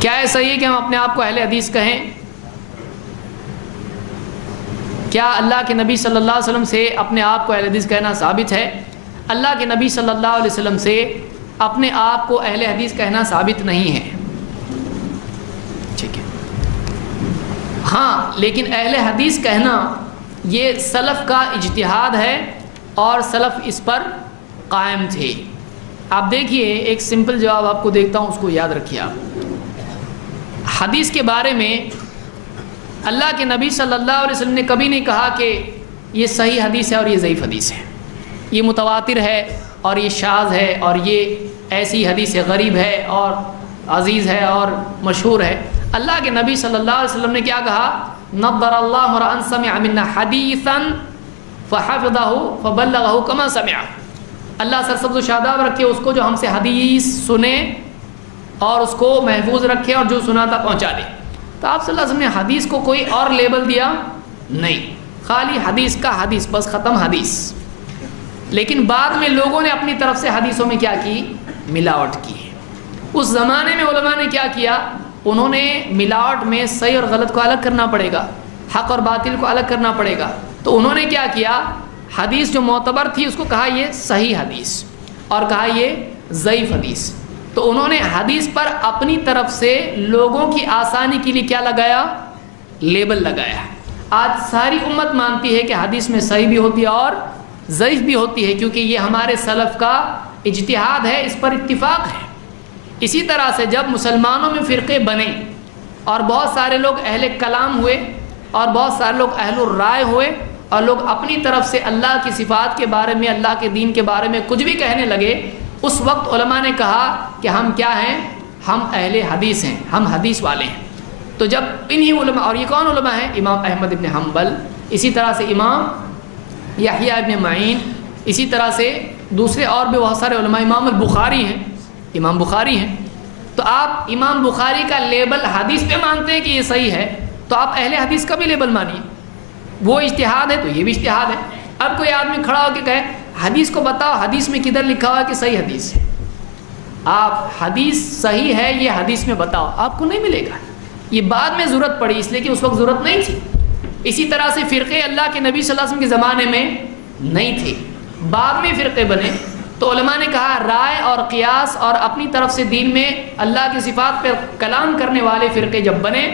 کیا ہے صحیح ہے کہ ہم اپنے آپ کو اہل حدیث کہیں؟ کیا اللہ کے نبی صلی اللہ علیہ وسلم سے اپنے آپ کو اہل حدیث کہنا ثابت ہے؟ اللہ کے نبی صلی اللہ علیہ وسلم سے اپنے آپ کو اہل حدیث کہنا ثابت نہیں ہے، ٹھیک ہے؟ ہاں، لیکن اہل حدیث کہنا یہ سلف کا اجتہاد ہے اور سلف اس پر قائم تھے۔ آپ دیکھیے، ایک سمپل جواب آپ کو دیکھتا ہوں، اس کو یاد رکھیے آپ۔ حدیث کے بارے میں اللہ کے نبی صلی اللہ علیہ وسلم نے کبھی نہیں کہا کہ یہ صحیح حدیث ہے اور یہ ضعیف حدیث ہے، یہ متواتر ہے اور یہ شاذ ہے، اور یہ ایسی حدیث غریب ہے اور عزیز ہے اور مشہور ہے۔ اللہ کے نبی صلی اللہ علیہ وسلم نے کیا کہا؟ نضر اللہ امرأ سمع منا حدیثا فحفظہ فبلغہ کما سمع۔ اللہ سرسبز و شاداب رکھے اس کو جو ہم سے حدیث سنے اور اس کو محفوظ رکھے اور جو سنا تھا پہنچا دے۔ تو آپ صلی اللہ علیہ وسلم نے حدیث کو کوئی اور لیبل دیا نہیں، خالی حدیث کا حدیث، بس ختم حدیث۔ لیکن بعد میں لوگوں نے اپنی طرف سے حدیثوں میں کیا کی؟ ملاوٹ کی۔ اس زمانے میں علماء نے کیا کیا؟ انہوں نے ملاوٹ میں صحیح اور غلط کو الگ کرنا پڑے گا، حق اور باطل کو الگ کرنا پڑے گا۔ تو انہوں نے کیا کیا؟ حدیث جو معتبر تھی اس کو کہا یہ صحیح حدیث اور کہا یہ ضعیف حدیث۔ تو انہوں نے حدیث پر اپنی طرف سے لوگوں کی آسانی کے لیے کیا لگایا؟ لیبل لگایا۔ آج ساری امت مانتی ہے کہ حدیث میں صحیح بھی ہوتی ہے اور ضعیف بھی ہوتی ہے، کیونکہ یہ ہمارے سلف کا اجتہاد ہے، اس پر اتفاق ہے۔ اسی طرح سے جب مسلمانوں میں فرقے بنے اور بہت سارے لوگ اہل کلام ہوئے اور بہت سارے لوگ اہل الرائے ہوئے اور لوگ اپنی طرف سے اللہ کی صفات کے بارے میں، اللہ کے دین کے بارے میں کچھ بھی کہنے لگے، اس وقت علماء نے کہا کہ ہم کیا ہیں؟ ہم اہل حدیث ہیں، ہم حدیث والے ہیں۔ تو جب انہی علماء، اور یہ کون علماء ہیں؟ امام احمد ابن حنبل، اسی طرح سے امام یحییٰ ابن معین، اسی طرح سے دوسرے اور بھی بہت سارے علماء، امام البخاری ہیں، امام بخاری ہیں۔ تو آپ امام بخاری کا لیبل حدیث پہ مانتے ہیں کہ یہ صحیح ہے، تو آپ اہل حدیث کا بھی لیبل مانیے۔ وہ اجتہاد ہے تو یہ بھی اجتہاد ہے۔ اب کوئی آدمی کھڑا ہو کے کہے حدیث کو بتاؤ، حدیث میں کدھر لکھا ہوا ہے کہ صحیح حدیث ہے؟ آپ حدیث صحیح ہے یہ حدیث میں بتاؤ، آپ کو نہیں ملے گا۔ یہ بعد میں ضرورت پڑی، اس لیے کہ اس وقت ضرورت نہیں تھی۔ اسی طرح سے فرقے اللہ کے نبی صلی اللہ علیہ وسلم کے زمانے میں نہیں تھے، بعد میں فرقے بنے۔ تو علماء نے کہا رائے اور قیاس اور اپنی طرف سے دین میں اللہ کی صفات پہ کلام کرنے والے فرقے جب بنے،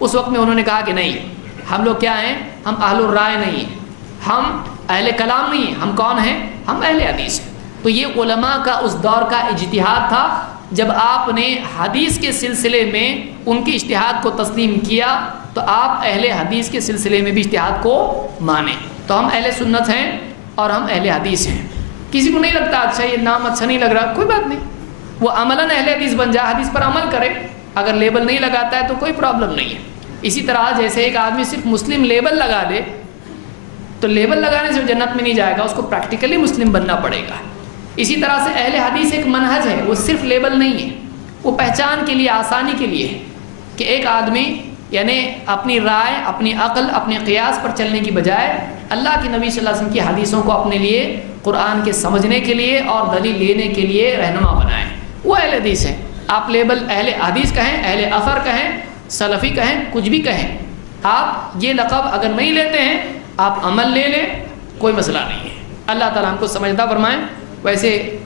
اس وقت میں انہوں نے کہا کہ نہیں، ہم لوگ کیا ہیں؟ ہم اہل الرائے نہیں ہیں، ہم اہل کلام نہیں ہیں، ہم کون ہیں؟ ہم اہل حدیث ہیں۔ تو یہ علماء کا اس دور کا اجتہاد تھا۔ جب آپ نے حدیث کے سلسلے میں ان کے اجتہاد کو تسلیم کیا تو آپ اہل حدیث کے سلسلے میں بھی اجتہاد کو مانیں۔ تو ہم اہل سنت ہیں اور ہم اہل حدیث ہیں۔ کسی کو نہیں لگتا اچھا یہ نام اچھا نہیں لگ رہا، کوئی بات نہیں، وہ عملاً اہل حدیث بن جائے، حدیث پر عمل کرے۔ اگر لیبل نہیں لگاتا ہے تو کوئی پرابلم نہیں ہے۔ اسی طرح جیسے ایک آدمی صرف مسلم لیبل لگا دے تو لیبل لگانے سے جنت میں نہیں جائے گا، اس کو پریکٹیکلی مسلم بننا پڑے گا۔ اسی طرح سے اہل حدیث ایک منہج ہے، وہ صرف لیبل نہیں ہے، وہ پہچان کے لیے، آسانی کے لیے ہے کہ ایک آدمی یعنی اپنی رائے، اپنی عقل، اپنے قیاس پر چلنے کی بجائے اللہ کے نبی صلی اللہ علیہ وسلم کی حدیثوں کو اپنے لیے قرآن کے سمجھنے کے لیے اور دلیل لینے کے لیے رہنما بنائیں، وہ اہل حدیث ہیں۔ آپ لیبل اہل حدیث کہیں، اہل اثر کہیں، سلفی کہیں، کچھ بھی کہیں، آپ یہ لقب اگر نہیں لیتے ہیں آپ عمل لے لیں، کوئی مسئلہ نہیں ہے۔ اللہ تعالیٰ ہم کو سمجھدار فرمائیں۔ ویسے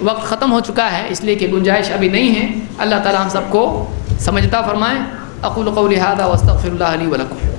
وقت ختم ہو چکا ہے، اس لیے کہ گنجائش ابھی نہیں ہے۔ اللہ تعالیٰ ہم سب کو سمجھدار فرمائیں۔ اقول قولی ھذا واستغفر اللہ لی ولکم۔